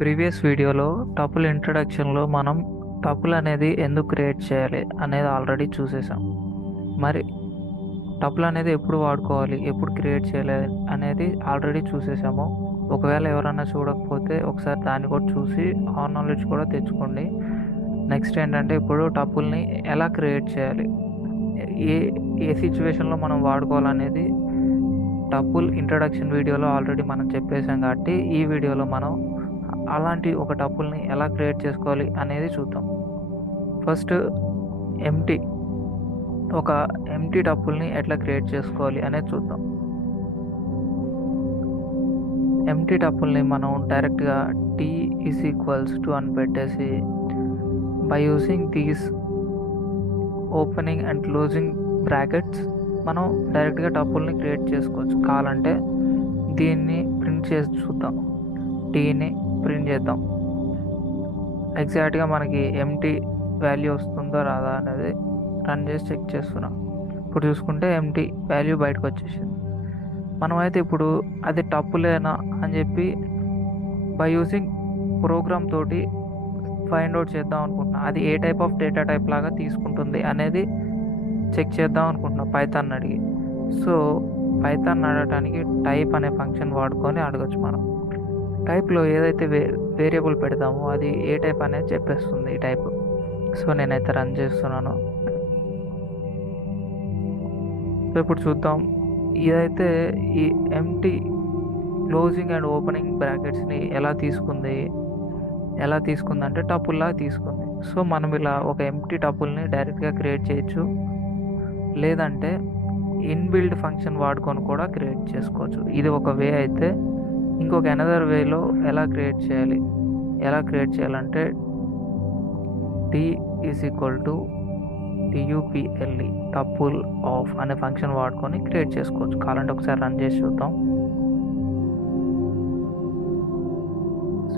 Previous వీడియోలో tuple ఇంట్రడక్షన్లో మనం tuple అనేది ఎందుకు క్రియేట్ చేయాలి అనేది ఆల్రెడీ చూసేసాం. మరి టపుల్ అనేది ఎప్పుడు వాడుకోవాలి, ఎప్పుడు క్రియేట్ చేయాలి అనేది ఆల్రెడీ చూసేసాము. ఒకవేళ ఎవరైనా చూడకపోతే ఒకసారి దాన్ని కూడా చూసి ఆ నాలెడ్జ్ కూడా తెచ్చుకోండి. నెక్స్ట్ ఏంటంటే ఇప్పుడు టపుల్ని ఎలా క్రియేట్ చేయాలి, ఏ ఏ సిచ్యువేషన్లో మనం వాడుకోవాలనేది టపుల్ ఇంట్రడక్షన్ వీడియోలో ఆల్రెడీ మనం చెప్పేసాం. కాబట్టి ఈ వీడియోలో మనం అలాంటి ఒక టపుల్ని ఎలా క్రియేట్ చేసుకోవాలి అనేది చూద్దాం. ఫస్ట్ ఎంటీ ఒక ఎంటీ టపుల్ని ఎట్లా క్రియేట్ చేసుకోవాలి అనేది చూద్దాం. ఎంటీ టపుల్ని మనం డైరెక్ట్గా టీ ఈజ్ ఈక్వల్స్ టు అని పెట్టేసి by using these opening and closing brackets మనం డైరెక్ట్గా టపుల్ని క్రియేట్ చేసుకోవచ్చు. కావాలంటే దీన్ని ప్రింట్ చేసి చూద్దాం. టీని ప్రింట్ చేద్దాం. ఎగ్జాక్ట్గా మనకి ఎంటీ వాల్యూ వస్తుందో రాదా అనేది రన్ చేసి చెక్ చేస్తున్నాం. ఇప్పుడు చూసుకుంటే ఎంటీ వాల్యూ బయటకు వచ్చేసింది. మనమైతే ఇప్పుడు అది టపులేనా అని చెప్పి బై యూజింగ్ ప్రోగ్రామ్ తోటి ఫైండ్ అవుట్ చేద్దాం అనుకుంటున్నా. అది ఏ టైప్ ఆఫ్ డేటా టైప్ లాగా తీసుకుంటుంది అనేది చెక్ చేద్దాం అనుకుంటున్నా పైథాన్ అడిగి. సో పైథాన్ అడగటానికి టైప్ అనే ఫంక్షన్ వాడుకొని అడగచ్చు. మనం టైప్లో ఏదైతే వేరియబుల్ పెడతామో అది ఏ టైప్ అనేది చెప్పేస్తుంది ఈ టైప్. సో నేనైతే రన్ చేస్తున్నాను. సో ఇప్పుడు చూద్దాం. ఇదైతే ఈ ఎంటీ క్లోజింగ్ అండ్ ఓపెనింగ్ బ్రాకెట్స్ని ఎలా తీసుకుందంటే టపుల్లా తీసుకుంది. సో మనం ఇలా ఒక ఎంటీ టపుల్ని డైరెక్ట్గా క్రియేట్ చేయొచ్చు, లేదంటే ఇన్బిల్డ్ ఫంక్షన్ వాడుకొని కూడా క్రియేట్ చేసుకోవచ్చు. ఇది ఒక వే అయితే, ఇంకొక అనదర్ వేలో ఎలా క్రియేట్ చేయాలంటే టీ ఈజ్ ఈక్వల్ టు టుple టపుల్ ఆఫ్ అనే ఫంక్షన్ వాడుకొని క్రియేట్ చేసుకోవచ్చు. కావాలంటే ఒకసారి రన్ చేసి చూద్దాం.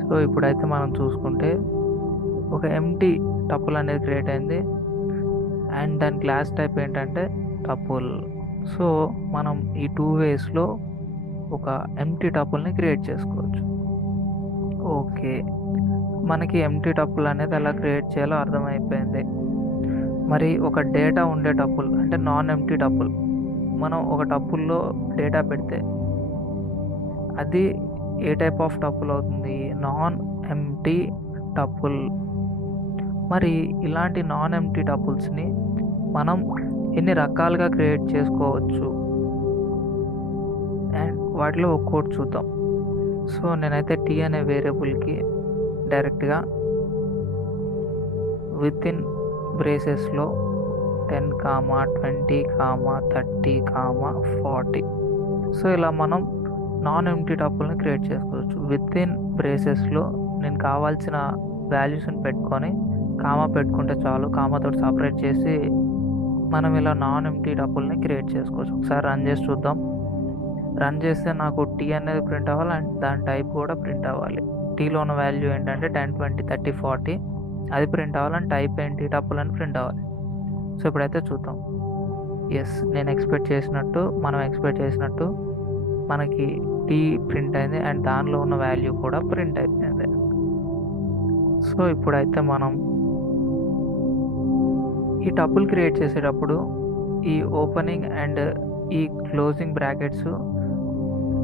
సో ఇప్పుడైతే మనం చూసుకుంటే ఒక ఎంటీ టపుల్ అనేది క్రియేట్ అయింది అండ్ దాని క్లాస్ టైప్ ఏంటంటే టపుల్. సో మనం ఈ టూ వేస్లో ఒక ఎంటీ టపుల్ని క్రియేట్ చేసుకోవచ్చు. ఓకే, మనకి ఎంటీ టపుల్ అనేది ఎలా క్రియేట్ చేయాలో అర్థమైపోయింది. మరి ఒక డేటా ఉండే టపుల్ అంటే నాన్ ఎంటీ టపుల్, మనం ఒక టపుల్లో డేటా పెడితే అది ఏ టైప్ ఆఫ్ టపుల్ అవుతుంది? Non empty tuple. మరి ఇలాంటి నాన్ ఎంటీ టపుల్స్ని మనం ఎన్ని రకాలుగా క్రియేట్ చేసుకోవచ్చు అండ్ వాటిలో ఒక్కోటి చూద్దాం. సో నేనైతే టీ అనే వేరియబుల్కి డైరెక్ట్గా విత్ ఇన్ బ్రేసెస్లో 10, 20, 30, 40. సో ఇలా మనం నాన్ ఎంటీ టపుల్ని క్రియేట్ చేసుకోవచ్చు. విత్ ఇన్ బ్రేసెస్లో నేను కావాల్సిన వాల్యూస్ని పెట్టుకొని కామా పెట్టుకుంటే చాలు. కామాతో సపరేట్ చేసి మనం ఇలా నాన్ ఎంటీ టపుల్ని క్రియేట్ చేసుకోవచ్చు. ఒకసారి రన్ చేసి చూద్దాం. రన్ చేస్తే నాకు టీ అనేది ప్రింట్ అవ్వాలి అండ్ దాని టైప్ కూడా ప్రింట్ అవ్వాలి. టీలో ఉన్న వాల్యూ ఏంటంటే 10, 20, 30, 40 అది ప్రింట్ అవ్వాలని టైప్ ఏంటి టపుల్ అని ప్రింట్ అవ్వాలి. సో ఇప్పుడైతే చూద్దాం. ఎస్, మనం ఎక్స్పెక్ట్ చేసినట్టు మనకి టీ ప్రింట్ అయింది అండ్ దానిలో ఉన్న వాల్యూ కూడా ప్రింట్ అయిపోయింది. సో ఇప్పుడైతే మనం ఈ టపుల్ క్రియేట్ చేసేటప్పుడు ఈ ఓపెనింగ్ అండ్ ఈ క్లోజింగ్ బ్రాకెట్స్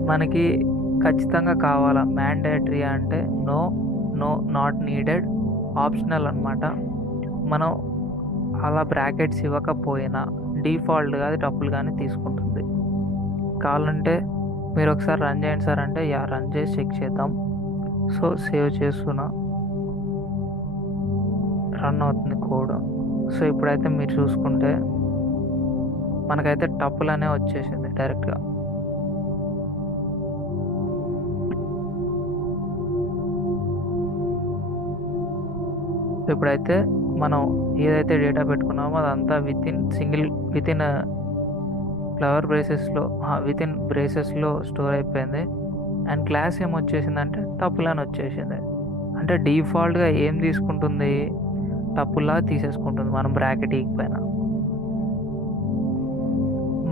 మనకి ఖచ్చితంగా కావాలా? మ్యాండేటరీ అంటే నో, నాట్ నీడెడ్, ఆప్షనల్ అన్నమాట. మనం అలా బ్రాకెట్స్ ఇవ్వకపోయినా డిఫాల్ట్గా అది టపుల్ కానీ తీసుకుంటుంది. కావాలంటే మీరు ఒకసారి రన్ చేయండి సార్ అంటే రన్ చేసి చెక్ చేద్దాం. సో సేవ్ చేస్తున్నా, రన్ అవుతుంది కోడ్. సో ఇప్పుడైతే మీరు చూసుకుంటే మనకైతే టపుల్ అనే వచ్చేసింది డైరెక్ట్గా. ఇప్పుడైతే మనం ఏదైతే డేటా పెట్టుకున్నామో అదంతా within flower within బ్రేసెస్లో స్టోర్ అయిపోయింది. అండ్ క్లాస్ ఏమొచ్చేసిందంటే టపుల్ అని వచ్చేసింది. అంటే డిఫాల్ట్గా ఏం తీసుకుంటుంది? టపుల్లా తీసేసుకుంటుంది మనం బ్రాకెట్ ఇకపోయినా.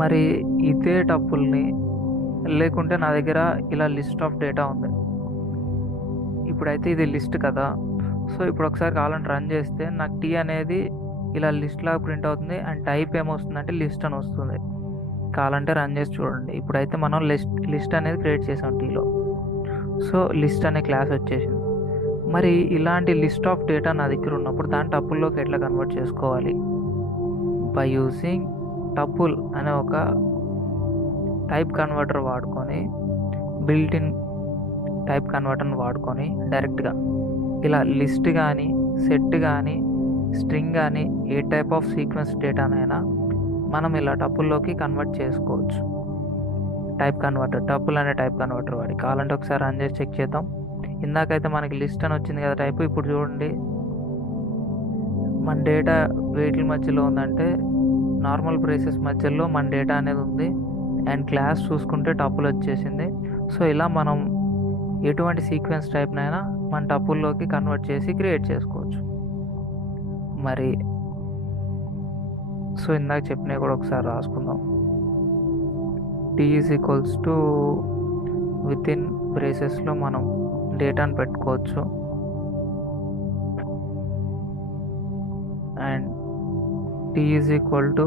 మరి ఇదే టపుల్ని లేకుంటే నా దగ్గర ఇలా లిస్ట్ ఆఫ్ డేటా ఉంది. ఇప్పుడైతే ఇది లిస్ట్ కదా. సో ఇప్పుడు ఒకసారి కావాలంటే రన్ చేస్తే నాకు టీ అనేది ఇలా లిస్ట్ లాగా ప్రింట్ అవుతుంది అండ్ టైప్ ఏమొస్తుందంటే లిస్ట్ అని వస్తుంది. కావాలంటే రన్ చేసి చూడండి. ఇప్పుడైతే మనం లిస్ట్ అనేది క్రియేట్ చేసాం టీలో. సో లిస్ట్ అనే క్లాస్ వచ్చేసింది. మరి ఇలాంటి లిస్ట్ ఆఫ్ డేటా నా దగ్గర ఉన్నప్పుడు దాని టపుల్లోకి ఎట్లా కన్వర్ట్ చేసుకోవాలి? బై యూజింగ్ టపుల్ అనే ఒక టైప్ కన్వర్టర్ వాడుకొని, బిల్ట్ ఇన్ టైప్ కన్వర్టర్ని వాడుకొని డైరెక్ట్గా ఇలా లిస్ట్ కానీ, సెట్ కానీ, స్ట్రింగ్ కానీ, ఏ టైప్ ఆఫ్ సీక్వెన్స్ డేటానైనా మనం ఇలా టపుల్లోకి కన్వర్ట్ చేసుకోవచ్చు. టపుల్ అనే టైప్ కన్వర్టర్ వాడి. కావాలంటే ఒకసారి రన్ చేసి చెక్ చేద్దాం. ఇందాకైతే మనకి లిస్ట్ అని వచ్చింది కదా టైప్. ఇప్పుడు చూడండి మన డేటా వెయిట్ల మధ్యలో ఉందంటే నార్మల్ బ్రేసెస్ మధ్యలో మన డేటా అనేది ఉంది అండ్ క్లాస్ చూసుకుంటే టపుల్ వచ్చేసింది. సో ఇలా మనం ఎటువంటి సీక్వెన్స్ టైప్నైనా మన టపుల్లోకి కన్వర్ట్ చేసి క్రియేట్ చేసుకోవచ్చు. మరి సో ఇందాక చెప్పినవి కూడా ఒకసారి రాసుకుందాం. T is equals to within బ్రేసెస్లో మనం డేటాను పెట్టుకోవచ్చు and T is equal to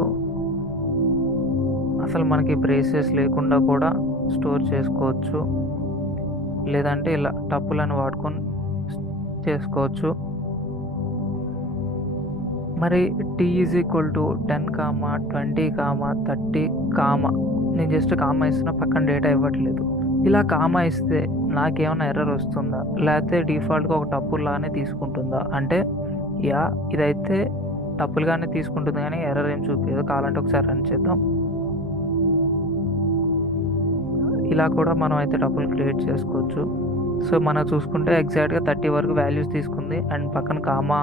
అసలు మనకి బ్రేసెస్ లేకుండా కూడా స్టోర్ చేసుకోవచ్చు, లేదంటే ఇలా టపులను వాడుకొని చేసుకోవచ్చు. మరి టీ ఈజ్ ఈక్వల్ టు 10, 20, 30, నేను జస్ట్ కామా ఇస్తున్నా, పక్కన డేటా ఇవ్వట్లేదు. ఇలా కామా ఇస్తే నాకేమైనా ఎర్రర్ వస్తుందా, లేకపోతే డిఫాల్ట్గా ఒక టపుల్లానే తీసుకుంటుందా అంటే ఇదైతే టపుల్గానే తీసుకుంటుంది కానీ ఎర్రర్ ఏం చూపించదు. కావాలంటే ఒకసారి రన్ చేద్దాం. ఇలా కూడా మనం అయితే టపుల్ క్రియేట్ చేసుకోవచ్చు. సో మనం చూసుకుంటే ఎగ్జాక్ట్గా 30 వరకు వాల్యూస్ తీసుకుంది అండ్ పక్కన కామా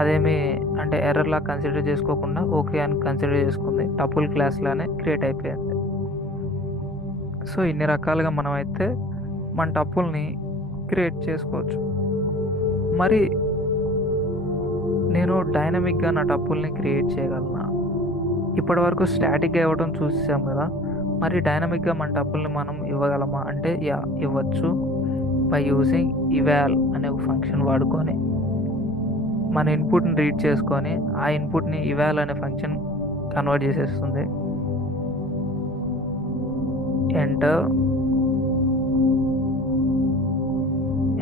అదేమి అంటే ఎర్రర్లా కన్సిడర్ చేసుకోకుండా ఓకే అని కన్సిడర్ చేసుకుంది. టపుల్ క్లాస్లానే క్రియేట్ అయిపోయింది. సో ఇన్ని రకాలుగా మనం అయితే మన టపుల్ని క్రియేట్ చేసుకోవచ్చు. మరి నేను డైనమిక్గా నా టపుల్ని క్రియేట్ చేయగలనా? ఇప్పటి వరకు స్టాటిక్గా ఇవ్వడం చూసాం కదా. మరి డైనమిక్గా మన టపుల్ని మనం ఇవ్వగలమా అంటే ఇవ్వచ్చు. బై యూజింగ్ eval అనే ఒక ఫంక్షన్ వాడుకొని మన ఇన్పుట్ని రీడ్ చేసుకొని ఆ ఇన్పుట్ని eval అనే ఫంక్షన్ కన్వర్ట్ చేసేస్తుంది.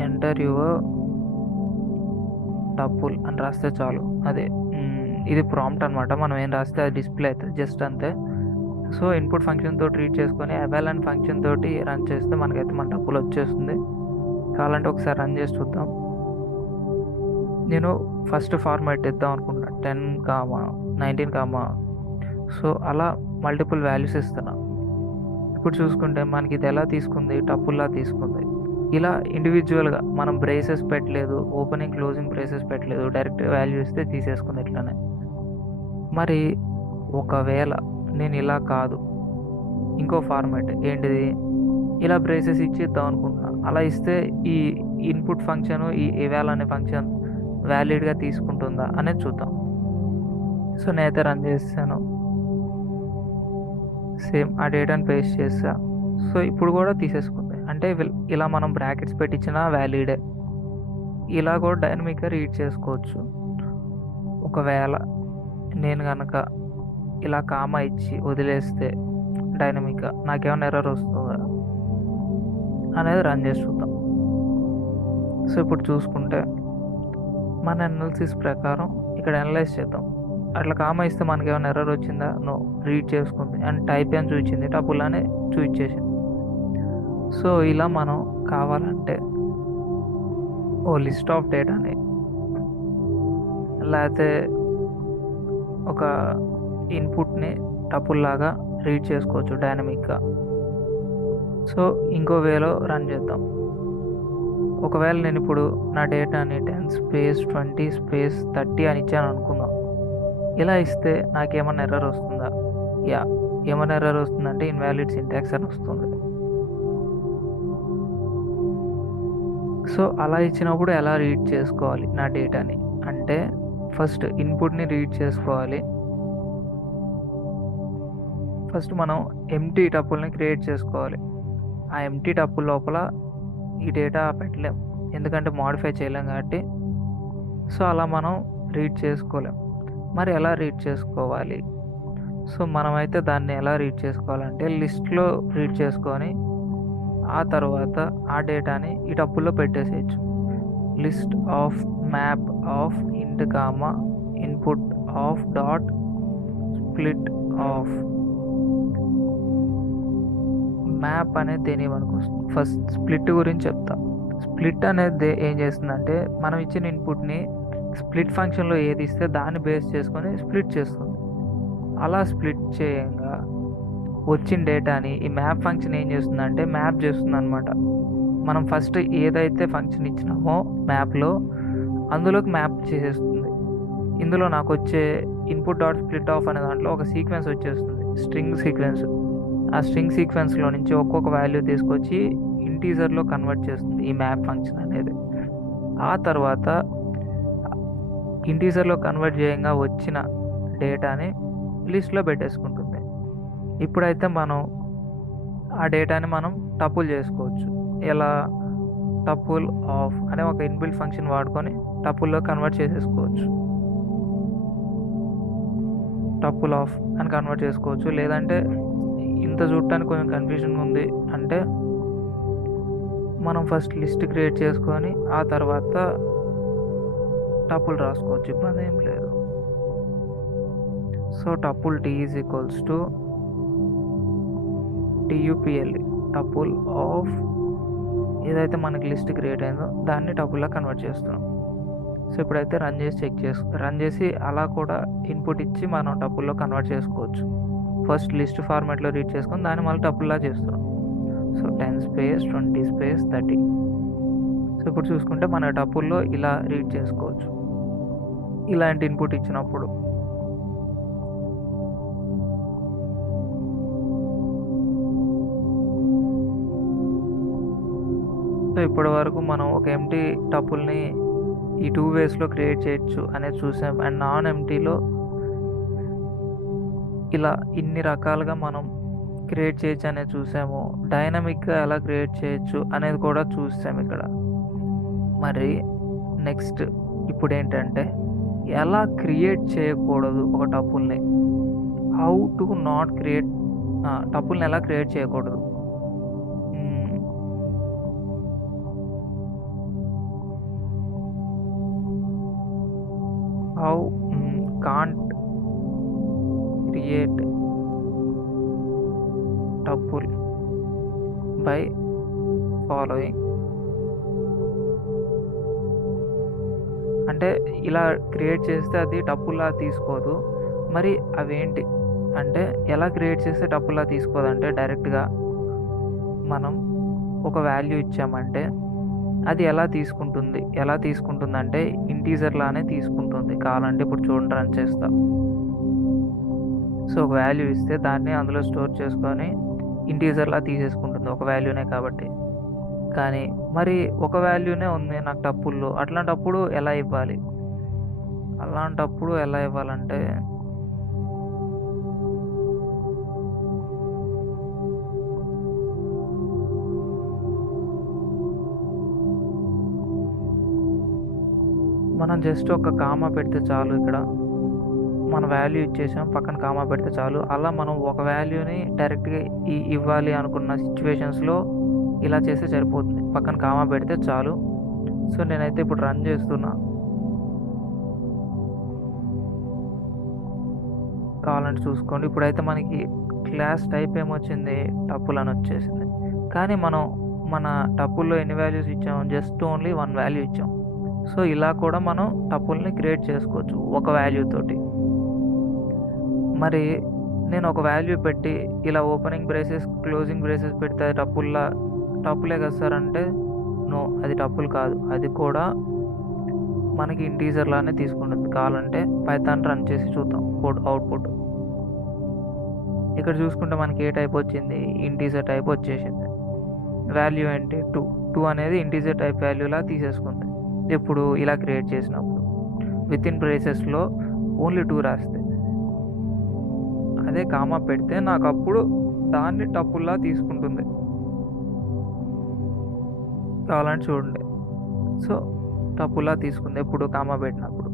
ఎంటర్ యువర్ టపుల్ అని రాస్తే చాలు. అదే ఇది ప్రాంప్ట్ అనమాట. మనం ఏం రాస్తే అది డిస్ప్లే అవుతుంది, జస్ట్ అంతే. సో ఇన్పుట్ ఫంక్షన్ తోటి రీడ్ చేసుకొని eval అనే ఫంక్షన్ తోటి రన్ చేస్తే మనకైతే మన టపుల్ వచ్చేస్తుంది. కావాలంటే ఒకసారి రన్ చేసి చూద్దాం. నేను ఫస్ట్ ఫార్మాట్ ఇద్దాం అనుకున్నా 10, 19, సో అలా మల్టిపుల్ వాల్యూస్ ఇస్తున్నా. ఇప్పుడు చూసుకుంటే మనకి ఇది ఎలా తీసుకుంది, టపుల్లా తీసుకుంది. ఇలా ఇండివిజువల్గా మనం బ్రేసెస్ పెట్టలేదు, ఓపెనింగ్ క్లోజింగ్ బ్రేసెస్ పెట్టలేదు, డైరెక్ట్ వాల్యూ ఇస్తే తీసేసుకుంది ఇట్లానే. మరి ఒకవేళ నేను ఇలా కాదు, ఇంకో ఫార్మాట్ ఏంటిది, ఇలా బ్రేసెస్ ఇచ్చి ఇద్దాం అనుకుంటున్నా. అలా ఇస్తే ఈ ఇన్పుట్ ఫంక్షన్ ఈ eval అనే ఫంక్షన్ వ్యాలిడ్గా తీసుకుంటుందా అనేది చూద్దాం. సో నేనైతే రన్ చేస్తాను. సేమ్ ఆ డేటాను పేస్ట్ చేస్తా. సో ఇప్పుడు కూడా తీసేసుకుంది. అంటే ఇలా మనం బ్రాకెట్స్ పెట్టించినా వ్యాలిడే. ఇలా కూడా డైనమిక్గా రీడ్ చేసుకోవచ్చు. ఒకవేళ నేను కనుక ఇలా కామా ఇచ్చి వదిలేస్తే డైనమిక్గా నాకేమైనా ఎర్రర్ వస్తుందా అనేది రన్ చేసి చూద్దాం. సో ఇప్పుడు చూసుకుంటే మన అనాలిసిస్ ప్రకారం ఇక్కడ అనలైజ్ చేద్దాం. అట్లా కామా ఇస్తే మనకి ఏమైనా ఎర్రర్ వచ్చిందా? నో, రీడ్ చేసుకుంది అండ్ టైప్ అని చూపించింది, టపుల్ అనే చూపించేసింది. సో ఇలా మనం కావాలంటే ఓ లిస్ట్ ఆఫ్ డేటాని లేకపోతే ఒక ఇన్పుట్ని టపుల్ లాగా రీడ్ చేసుకోవచ్చు డైనమిక్గా. సో ఇంకో వేలో రన్ చేద్దాం. ఒకవేళ నేను ఇప్పుడు నా డేటాని 10 స్పేస్ 20 స్పేస్ 30 అని ఇచ్చాను అనుకుందాం. ఇలా ఇస్తే నాకేమన్నా ఎర్రర్ వస్తుందా? ఏమన్నా ఎర్రర్ వస్తుందంటే ఇన్వాలిడ్ సింటాక్స్ అని వస్తుంది. సో అలా ఇచ్చినప్పుడు ఎలా రీడ్ చేసుకోవాలి నా డేటాని అంటే ఫస్ట్ ఇన్పుట్ని రీడ్ చేసుకోవాలి. ఫస్ట్ మనం ఎంప్టీ టపుల్ని క్రియేట్ చేసుకోవాలి. ఆ ఎంప్టీ టపుల్ లోపల ఈ డేటా పెట్టలేం, ఎందుకంటే మాడిఫై చేయలేం కాబట్టి. సో అలా మనం రీడ్ చేసుకోలేం. మరి ఎలా రీడ్ చేసుకోవాలి? సో మనమైతే దాన్ని ఎలా రీడ్ చేసుకోవాలంటే లిస్ట్లో రీడ్ చేసుకొని ఆ తర్వాత ఆ డేటాని ఈ టప్పుల్లో పెట్టేసేయచ్చు. లిస్ట్ ఆఫ్ మ్యాప్ ఆఫ్ ఇంట్ comma input of dot split of. Map అనేది దేని మనకు ఫస్ట్ స్ప్లిట్ గురించి చెప్తా. స్ప్లిట్ అనేది ఏం చేస్తుందంటే మనం ఇచ్చిన ఇన్పుట్ని స్ప్లిట్ ఫంక్షన్లో ఏది ఇస్తే దాన్ని బేస్ చేసుకొని స్ప్లిట్ చేస్తుంది. అలా స్ప్లిట్ చేయంగా వచ్చిన డేటాని ఈ మ్యాప్ ఫంక్షన్ ఏం చేస్తుందంటే మ్యాప్ చేస్తుంది అనమాట. మనం ఫస్ట్ ఏదైతే ఫంక్షన్ ఇచ్చినామో మ్యాప్లో అందులోకి మ్యాప్ చేసేస్తుంది. ఇందులో నాకు వచ్చే ఇన్పుట్ డాట్ స్ప్లిట్ ఆఫ్ అనే దాంట్లో ఒక సీక్వెన్స్ వచ్చేస్తుంది, స్ట్రింగ్ సీక్వెన్స్. ఆ స్ట్రింగ్ సీక్వెన్స్లో నుంచి ఒక్కొక్క వాల్యూ తీసుకొచ్చి ఇంటీజర్లో కన్వర్ట్ చేస్తుంది ఈ మ్యాప్ ఫంక్షన్ అనేది. ఆ తర్వాత ఇంటీజర్లో కన్వర్ట్ చేయంగా వచ్చిన డేటాని లిస్ట్లో పెట్టేసుకుంటుంది. ఇప్పుడైతే మనం ఆ డేటాని మనం టపుల్ చేసుకోవచ్చు. ఎలా? టపుల్ ఆఫ్ అనే ఒక ఇన్బిల్ట్ ఫంక్షన్ వాడుకొని టపుల్లో కన్వర్ట్ చేసేసుకోవచ్చు. టపుల్ ఆఫ్ అని కన్వర్ట్ చేసుకోవచ్చు. లేదంటే ఇంత చూడటానికి కొంచెం కన్ఫ్యూజన్ ఉంది అంటే మనం ఫస్ట్ లిస్ట్ క్రియేట్ చేసుకొని ఆ తర్వాత టపుల్ రాసుకోవచ్చు, ఇబ్బంది ఏం లేదు. So tuple T is equals to TUPL, tuple of ఏదైతే మనకి లిస్ట్ క్రియేట్ అయిందో దాన్ని టపుల్లా కన్వర్ట్ చేస్తున్నాం. సో ఇప్పుడైతే రన్ చేసి అలా కూడా ఇన్పుట్ ఇచ్చి మనం టపుల్లో కన్వర్ట్ చేసుకోవచ్చు. ఫస్ట్ లిస్ట్ ఫార్మాట్లో రీడ్ చేసుకొని దాన్ని మళ్ళీ టపుల్లా చేస్తున్నాం. So 10 space 20 space 30. సో ఇప్పుడు చూసుకుంటే మన టపుల్లో ఇలా రీడ్ చేసుకోవచ్చు ఇలాంటి ఇన్పుట్ ఇచ్చినప్పుడు. సో ఇప్పటి వరకు మనం ఒక ఎంటీ టపుల్ని ఈ 2 వేస్లో క్రియేట్ చేయొచ్చు అనేది చూసాం. అండ్ నాన్ ఎంటీలో ఇలా ఇన్ని రకాలుగా మనం క్రియేట్ చేయొచ్చు అనేది చూసాము. డైనమిక్గా ఎలా క్రియేట్ చేయొచ్చు అనేది కూడా చూసాము ఇక్కడ. మరి నెక్స్ట్ ఇప్పుడు ఏంటంటే ఎలా క్రియేట్ చేయకూడదు ఒక టపుల్ని, హౌ టు నాట్ క్రియేట్ టపుల్ని ఎలా క్రియేట్ చేయకూడదు. How can't create tuple by following. అంటే ఇలా క్రియేట్ చేస్తే అది టపుల్లా తీసుకోదు. మరి అవేంటి అంటే ఎలా క్రియేట్ చేస్తే టపుల్లా తీసుకోదు అంటే డైరెక్ట్గా మనం ఒక వాల్యూ ఇచ్చామంటే అది ఎలా తీసుకుంటుంది అంటే ఇంటీజర్ లానే తీసుకుంటుంది. కావాలంటే ఇప్పుడు చూడండి, రన్ చేస్తా. సో ఒక వాల్యూ ఇస్తే దాన్ని అందులో స్టోర్ చేసుకొని ఇంటీజర్లా తీసేసుకుంటుంది ఒక వాల్యూనే కాబట్టి. కానీ మరి ఒక వాల్యూనే ఉంది నాకు టపుల్లో, అలాంటప్పుడు ఎలా ఇవ్వాలంటే మనం జస్ట్ ఒక కామా పెడితే చాలు. ఇక్కడ మన వాల్యూ ఇచ్చేసాం, పక్కన కామా పెడితే చాలు. అలా మనం ఒక వాల్యూని డైరెక్ట్గా ఇవ్వాలి అనుకున్న సిచ్యువేషన్స్లో ఇలా చేస్తే సరిపోతుంది, పక్కన కామా పెడితే చాలు. సో నేనైతే ఇప్పుడు రన్ చేస్తున్నా. కావాలంటే చూసుకోండి. ఇప్పుడైతే మనకి క్లాస్ టైప్ ఏమొచ్చింది, టపుల్ అని వచ్చేసింది. కానీ మనం మన టపుల్లో ఎన్ని వాల్యూస్ ఇచ్చాం? జస్ట్ ఓన్లీ 1 వాల్యూ ఇచ్చాం. సో ఇలా కూడా మనం టపుల్ని క్రియేట్ చేసుకోవచ్చు ఒక వాల్యూ తోటి. మరి నేను ఒక వాల్యూ పెట్టి ఇలా ఓపెనింగ్ బ్రేసెస్ క్లోజింగ్ బ్రేసెస్ పెడితే టపులే కదా సార్ అంటే నో, అది టపుల్ కాదు. అది కూడా మనకి ఇంటీజర్ లానే తీసుకుంటుంది. కావాలంటే పైథాన్ రన్ చేసి చూద్దాం అవుట్పుట్. ఇక్కడ చూసుకుంటే మనకి ఏ టైప్ వచ్చింది? ఇంటీజర్ టైప్ వచ్చేసింది. వాల్యూ ఏంటి? 2 అనేది ఇంటీజర్ టైప్ వాల్యూలా తీసేసుకుంది. ఇప్పుడు ఇలా క్రియేట్ చేసినప్పుడు విత్ ఇన్ బ్రేసెస్లో ఓన్లీ 2 రాస్తే, అదే కామా పెడితే నాకు అప్పుడు దాన్ని టపుల్లా తీసుకుంటుంది. కావాలని చూడండి. సో టపులా తీసుకుంది ఎప్పుడు కామా పెట్టినప్పుడు.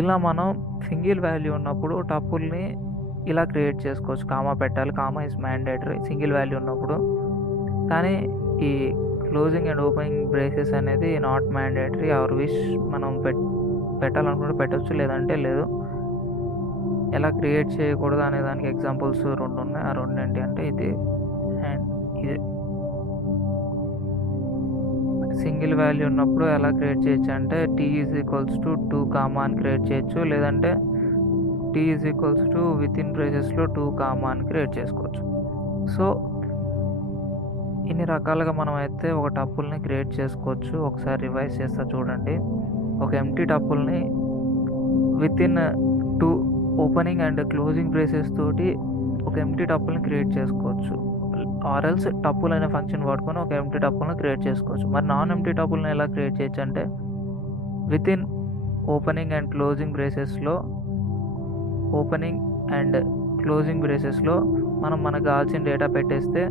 ఇలా మనం సింగిల్ వాల్యూ ఉన్నప్పుడు టపుల్ని ఇలా క్రియేట్ చేసుకోవచ్చు. కామా పెట్టాలి, comma is mandatory single value ఉన్నప్పుడు. కానీ ఈ క్లోజింగ్ అండ్ ఓపెనింగ్ బ్రేసెస్ అనేది నాట్ మ్యాండేటరీ. అవర్ విష్ మనం పెట్టాలనుకుంటే పెట్టచ్చు, లేదంటే లేదు. ఎలా క్రియేట్ చేయకూడదు అనే దానికి ఎగ్జాంపుల్స్ 2 ఉన్నాయి. ఆ 2 ఏంటి అంటే ఇది అండ్ ఇది. సింగిల్ వాల్యూ ఉన్నప్పుడు ఎలా క్రియేట్ చేయొచ్చు అంటే t=2 కామా అని క్రియేట్ చేయొచ్చు, లేదంటే t=2 వితిన్ బ్రేసెస్లో 2 కామా అని క్రియేట్ చేసుకోవచ్చు. సో ఇన్ని రకాలుగా మనం అయితే ఒక టపుల్ని క్రియేట్ చేసుకోవచ్చు. ఒకసారి రివైజ్ చేస్తా చూడండి. ఒక ఎంప్టీ టపుల్ని within 2 opening and closing braces తోటి ఒక ఎంప్టీ టపుల్ని క్రియేట్ చేసుకోవచ్చు. ఆర్ఎల్స్ టపుల్ అనే ఫంక్షన్ వాడుకొని ఒక ఎంప్టీ టపుల్ని క్రియేట్ చేసుకోవచ్చు. మరి నాన్ ఎంప్టీ టపుల్ని ఎలా క్రియేట్ చేయొచ్చు అంటే వితిన్ ఓపెనింగ్ అండ్ క్లోజింగ్ బ్రేసెస్లో మనం మనకు కావాల్సిన డేటా పెట్టేస్తే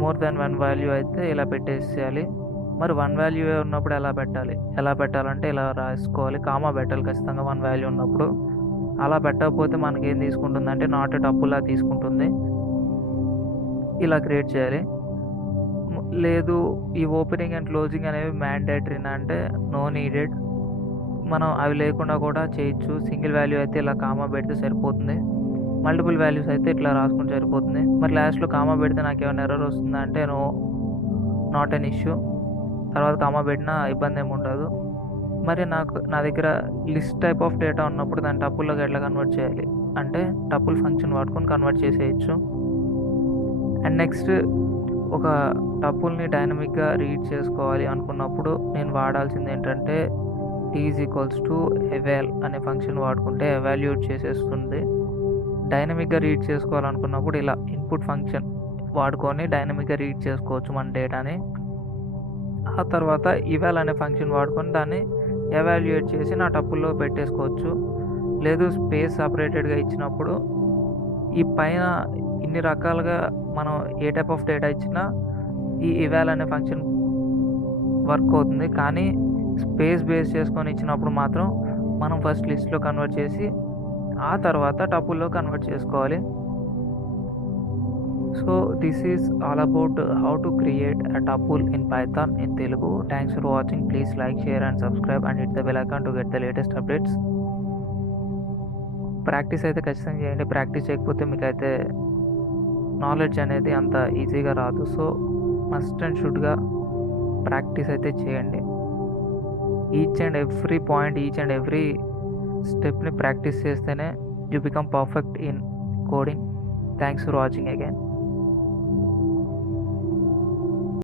మోర్ దెన్ 1 వాల్యూ అయితే ఇలా పెట్టేసేయాలి. మరి 1 వాల్యూ ఉన్నప్పుడు ఎలా పెట్టాలంటే ఇలా రాసుకోవాలి. కామా పెట్టాలి ఖచ్చితంగా 1 వాల్యూ ఉన్నప్పుడు. అలా పెట్టకపోతే మనకేం తీసుకుంటుంది అంటే నాట్ టపుల్లా తీసుకుంటుంది. ఇలా క్రియేట్ చేయాలి. లేదు ఈ ఓపెనింగ్ అండ్ క్లోజింగ్ అనేవి మ్యాండేటరీనా అంటే నో నీడెడ్. మనం అవి లేకుండా కూడా చేయొచ్చు. సింగిల్ వాల్యూ అయితే ఇలా కామా పెడితే సరిపోతుంది. మల్టిపుల్ వాల్యూస్ అయితే ఇట్లా రాసుకుంటే సరిపోతుంది. మరి లాస్ట్లో కామా పెడితే నాకు ఏమైనా ఎర్రర్ వస్తుందా అంటే నాట్ అన్ ఇష్యూ. తర్వాత కామా పెట్టినా ఇబ్బంది ఏమి ఉండదు. మరి నా దగ్గర లిస్ట్ టైప్ ఆఫ్ డేటా ఉన్నప్పుడు దాన్ని టపుల్లోకి ఎట్లా కన్వర్ట్ చేయాలి అంటే టపుల్ ఫంక్షన్ వాడుకొని కన్వర్ట్ చేసేయచ్చు. అండ్ నెక్స్ట్ ఒక టపుల్ని డైనమిక్గా రీడ్ చేసుకోవాలి అనుకున్నప్పుడు నేను వాడాల్సింది ఏంటంటే t=eval అనే ఫంక్షన్ వాడుకుంటే ఎవాల్యూట్ చేసేస్తుంది. డైనమిక్గా రీడ్ చేసుకోవాలనుకున్నప్పుడు ఇలా ఇన్పుట్ ఫంక్షన్ వాడుకొని డైనమిక్గా రీడ్ చేసుకోవచ్చు మన డేటాని. ఆ తర్వాత eval అనే ఫంక్షన్ వాడుకొని దాన్ని ఎవాల్యుయేట్ చేసి నా టపుల్లో పెట్టేసుకోవచ్చు. లేదు స్పేస్ సపరేటెడ్గా ఇచ్చినప్పుడు ఈ పైన ఇన్ని రకాలుగా మనం ఏ టైప్ ఆఫ్ డేటా ఇచ్చినా ఈ eval అనే ఫంక్షన్ వర్క్ అవుతుంది. కానీ స్పేస్ బేస్ చేసుకొని ఇచ్చినప్పుడు మాత్రం మనం ఫస్ట్ లిస్ట్లో కన్వర్ట్ చేసి ఆ తర్వాత టపుల్లో కన్వర్ట్ చేసుకోవాలి. So this is all about how to create a tuple in Python in Telugu. Thanks for watching. Please like, share and subscribe and hit the bell icon to get the latest updates. Practice అయితే ఖచ్చితంగా చేయండి. Practice చేయకపోతే మీకు అయితే knowledge అనేది అంత ఈజీగా రాదు. సో మస్ట్ అండ్ షుడ్గా ప్రాక్టీస్ అయితే చేయండి. Each and every point, each and every స్టెప్ని ప్రాక్టీస్ చేస్తేనే you become perfect in coding. Thanks for watching again.